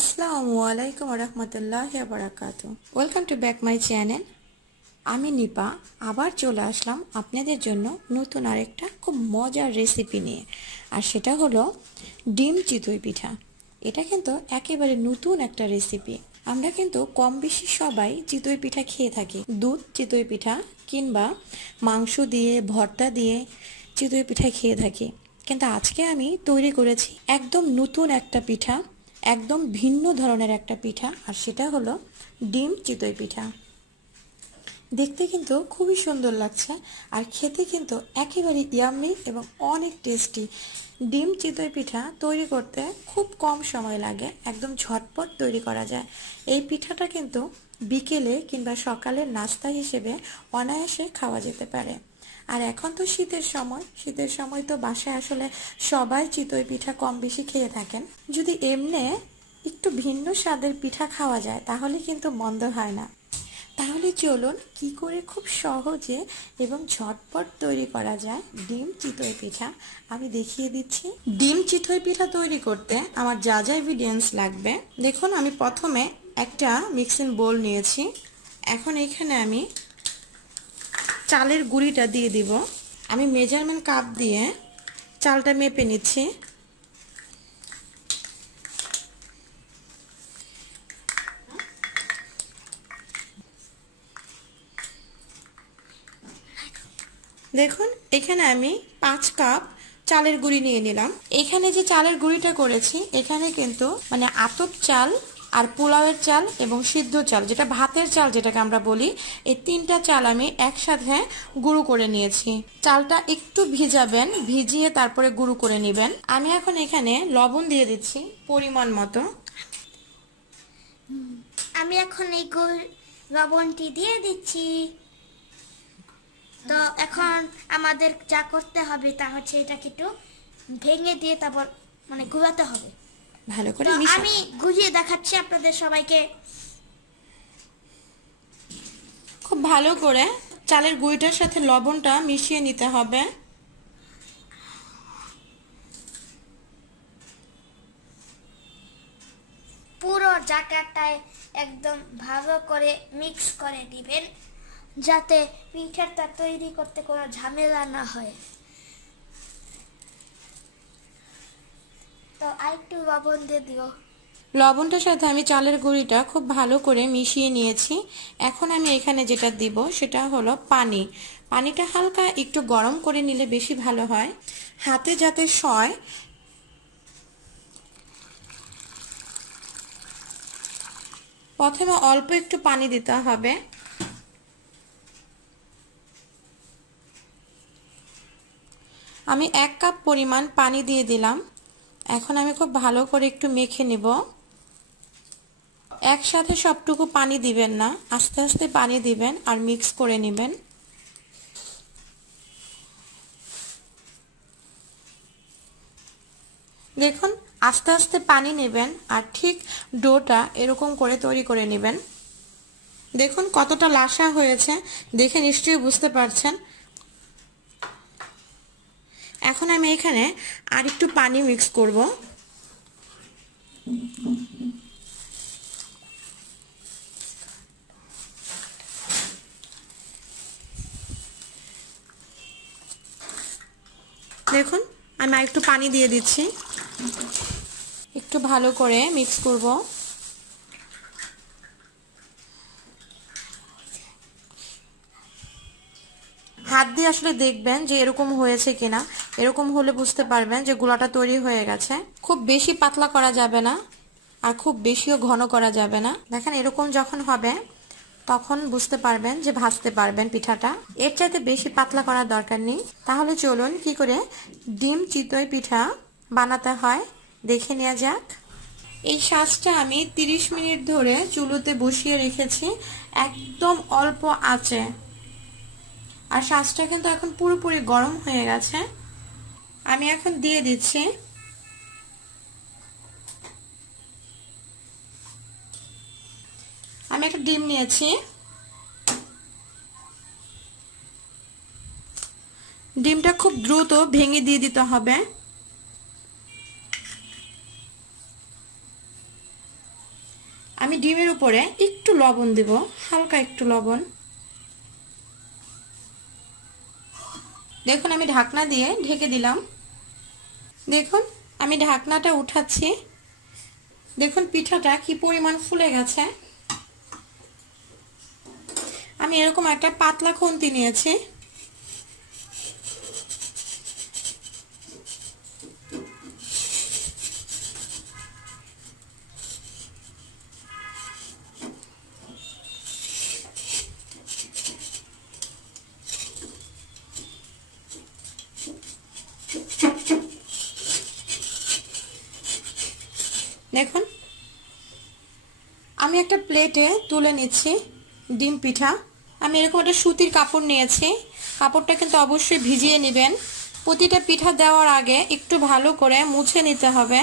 আসসালামু আলাইকুম রহমতুল্লাহ বারাকাত welcome to back my channel আমি নিপা, আবার চলে আসলাম আপনাদের জন্য নতুন আরেকটা খুব মজার রেসিপি নিয়ে। আর সেটা হলো ডিম চিতই পিঠা। এটা কিন্তু একেবারে নতুন একটা রেসিপি আমরা কিন্তু কম বেশি সবাই চিতই পিঠা খেয়ে থাকি। দুধ চিতই পিঠা কিংবা মাংস দিয়ে, ভর্তা দিয়ে চিতই পিঠা খেয়ে থাকি। কিন্তু আজকে আমি তৈরি করেছি একদম নতুন একটা পিঠা। একদম ভিন্ন ধরনের একটা পিঠা, আর সেটা হলো ডিম চিতই পিঠা। দেখতে কিন্তু খুবই সুন্দর লাগছে, আর খেতে কিন্তু একেবারে ইয়াম্মি এবং অনেক টেস্টি ডিম চিতই পিঠা তৈরি করতে খুব কম সময় লাগে, একদম ঝটপট তৈরি করা যায়। এই পিঠাটা কিন্তু বিকেলে কিংবা সকালের নাস্তা হিসেবে অনায়াসে খাওয়া যেতে পারে। আর এখন তো শীতের সময়। শীতের সময় তো বাসায় আসলে সবাই চিতই পিঠা কম বেশি খেয়ে থাকেন। যদি এমনে একটু ভিন্ন স্বাদের পিঠা খাওয়া যায়, তাহলে কিন্তু মন্দ হয় না। তাহলে চলুন কি করে খুব সহজে এবং ঝটপট তৈরি করা যায় ডিম চিতই পিঠা। আমি দেখিয়ে দিচ্ছি। ডিম চিতই পিঠা তৈরি করতে আমার যা যা ইনগ্রিডিয়েন্টস লাগবে। দেখুন, আমি প্রথমে একটা মিক্সিং বোল নিয়েছি। এখন এখানে আমি চালের গুঁড়িটা দিয়ে দিব। আমি মেজারমেন্ট কাপ দিয়ে চালটা মেপে নিচ্ছি। দেখুন, এখানে আমি পাঁচ কাপ চালের গুঁড়ি নিয়ে নিলাম। এখানে যে চালের গুঁড়িটা করেছি, এখানে কিন্তু মানে আতপ চাল আর পোলাওয়ের চাল এবং সিদ্ধ চাল, যেটা ভাতের চাল যেটাকে আমরা বলি, এই তিনটা চাল আমি একসাথে গুঁড়ো করে নিয়েছি। চালটা একটু ভিজাবেন, ভিজিয়ে তারপরে গুঁড়ো করে নেবেন। আমি এখন এখানে লবণ দিয়ে দিচ্ছি পরিমাণ মতো। আমি এখন এই লবণটি দিয়ে দিচ্ছি। তো এখন আমাদের যা করতে হবে তা হচ্ছে এটাকে একটু ভেঙে দিয়ে তারপর মানে গুলাতে হবে। ভালো করে আমি গুজিয়ে দেখাচ্ছি আপনাদের সবাইকে। খুব ভালো করে চালের গুঁড়িটার সাথে লবণটা মিশিয়ে নিতে হবে। পুরো জায়গাটায় একদম ভালো করে মিক্স করে দিবেন যাতে পিঠাটা তৈরি করতে কোনো ঝামেলা না হয়। লবণটার সাথে আমি চালের গুঁড়িটা খুব ভালো করে মিশিয়ে নিয়েছি। এখন আমি এখানে যেটা দিব সেটা হলো পানি। পানিটা হালকা একটু গরম করে নিলে বেশি ভালো হয়। হাতে যাতে সয়, প্রথমে অল্প একটু পানি দিতে হবে। আমি এক কাপ পরিমাণ পানি দিয়ে দিলাম। এখন আমি খুব ভালো করে একটু মেখে নেব। একসাথে সবটুকু পানি দিবেন না, আস্তে আস্তে পানি দিবেন আর মিক্স করে নেবেন। দেখুন, আস্তে আস্তে পানি নেবেন আর ঠিক ডোটা এরকম করে তৈরি করে নেবেন। দেখুন কতটা লাসা হয়েছে, দেখে নিশ্চয়ই বুঝতে পারছেন। এখন আমি এখানে আর একটু পানি মিক্স করব। দেখুন, আমি আর একটু পানি দিয়ে দিচ্ছি। একটু ভালো করে মিক্স করব। হাত দিয়ে আসলে দেখবেন যে এরকম হয়েছে কিনা। এরকম হলে বুঝতে পারবেন যে গুলাটা তৈরি হয়ে গেছে। খুব বেশি পাতলা করা যাবে না, আর খুব বেশিও ঘন করা যাবে না। দেখেন এরকম যখন হবে, তখন বুঝতে পারবেন যে ভাজতে পারবেন পিঠাটা। এর চাইতে বেশি পাতলা করার দরকার নেই। তাহলে চলুন কি করে ডিম চিতই পিঠা বানাতে হয়, দেখে নেওয়া যাক। এই শাঁসটা আমি 30 মিনিট ধরে চুলোতে বসিয়ে রেখেছি, একদম অল্প আঁচে। আর শাঁসটা কিন্তু এখন পুরোপুরি গরম হয়ে গেছে। আমি এখন দিয়ে দিচ্ছি। আমি একটা ডিম নিয়েছি। ডিমটা খুব দ্রুত ভেঙে দিয়ে দিতে হবে। আমি ডিমের উপরে একটু লবণ দেব, হালকা একটু লবণ। দেখুন, আমি ঢাকনা দিয়ে ঢেকে দিলাম। দেখুন, আমি ঢাকনাটা উঠাচ্ছি। দেখুন, পিঠাটা কি পরিমাণ ফুলে গেছে। আমি এরকম একটা পাতলা খুন্তি নিয়েছি। দেখুন। আমি একটা প্লেটে তুলে নিচ্ছি ডিম পিঠা। আমি এরকম একটা সুতির কাপড় নিয়েছি। কাপড়টা কিন্তু অবশ্যই ভিজিয়ে নেবেন। প্রতিটা পিঠা দেওয়ার আগে একটু ভালো করে মুছে নিতে হবে।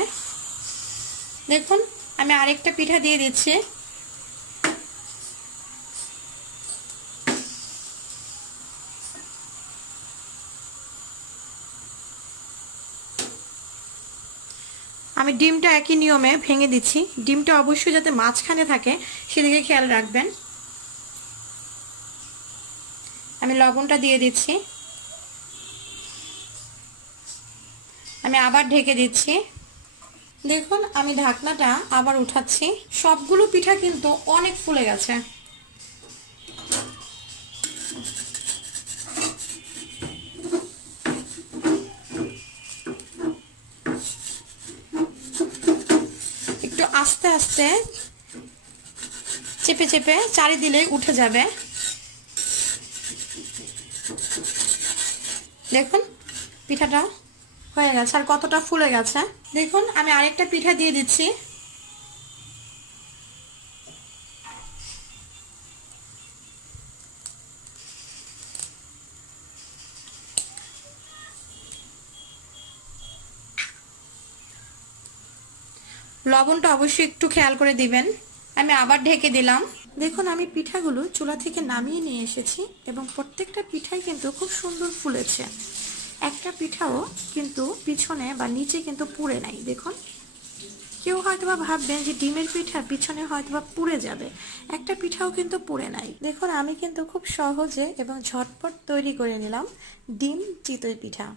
দেখুন, আমি আরেকটা পিঠা দিয়ে দিচ্ছি। আমি ডিমটা একই নিয়মে ভেঙে দিচ্ছি। ডিমটা অবশ্যই যাতে মাঝখানে থাকে, সেদিকে খেয়াল রাখবেন। আমি লবণটা দিয়ে দিচ্ছি। আমি আবার ঢেকে দিচ্ছি। দেখুন, আমি ঢাকনাটা আবার উঠাচ্ছি। সবগুলো পিঠা কিন্তু অনেক ফুলে গেছে। একটু আস্তে আস্তে চেপে চেপে চারি দিলে উঠে যাবে। দেখুন, পিঠাটা হয়ে গেছে আর কতটা ফুলে গেছে। দেখুন, আমি আরেকটা পিঠা দিয়ে দিচ্ছি। লবণটা অবশ্যই একটু খেয়াল করে দিবেন। আমি আবার ঢেকে দিলাম। দেখুন, আমি পিঠাগুলো চুলা থেকে নামিয়ে নিয়ে এসেছি এবং প্রত্যেকটা পিঠাই কিন্তু খুব সুন্দর ফুলেছে। একটা পিঠাও কিন্তু পিছনে বা নিচে কিন্তু পুড়ে নাই, দেখুন। কেউ হয়তোবা ভাববেন যে ডিমের পিঠা পিছনে হয়তোবা পুড়ে যাবে। একটা পিঠাও কিন্তু পুড়ে নাই। দেখুন, আমি কিন্তু খুব সহজে এবং ঝটপট তৈরি করে নিলাম ডিম চিতই পিঠা।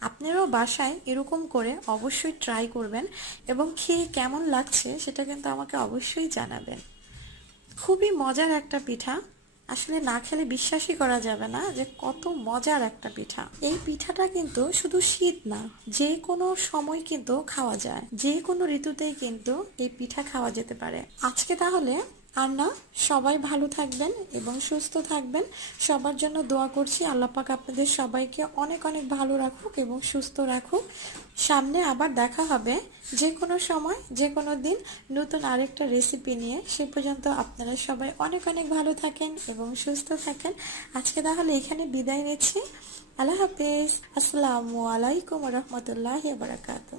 আপনারাও বাসায় এরকম করে অবশ্যই ট্রাই করবেন এবং খেয়ে কেমন লাগছে সেটা কিন্তু আমাকে অবশ্যই জানাবেন। খুবই মজার একটা পিঠা। আসলে না খেলে বিশ্বাসই করা যাবে না যে কত মজার একটা পিঠা। এই পিঠাটা কিন্তু শুধু শীত না, যে কোনো সময় কিন্তু খাওয়া যায়। যে কোনো ঋতুতেই কিন্তু এই পিঠা খাওয়া যেতে পারে। আজকে তাহলে না সবাই ভালো থাকবেন এবং সুস্থ থাকবেন। সবার জন্য দোয়া করছি। আল্লাহ পাক আপনাদের সবাইকে অনেক অনেক ভালো রাখুক এবং সুস্থ রাখুক। সামনে আবার দেখা হবে যে কোনো সময় যে কোনো দিন নতুন আরেকটা রেসিপি নিয়ে। সে পর্যন্ত আপনারা সবাই অনেক অনেক ভালো থাকেন এবং সুস্থ থাকেন। আজকে তাহলে এখানে বিদায় নিচ্ছি। আল্লাহ হাফিজ। আসসালামু আলাইকুম রহমতুল্লাহ বারাকাতু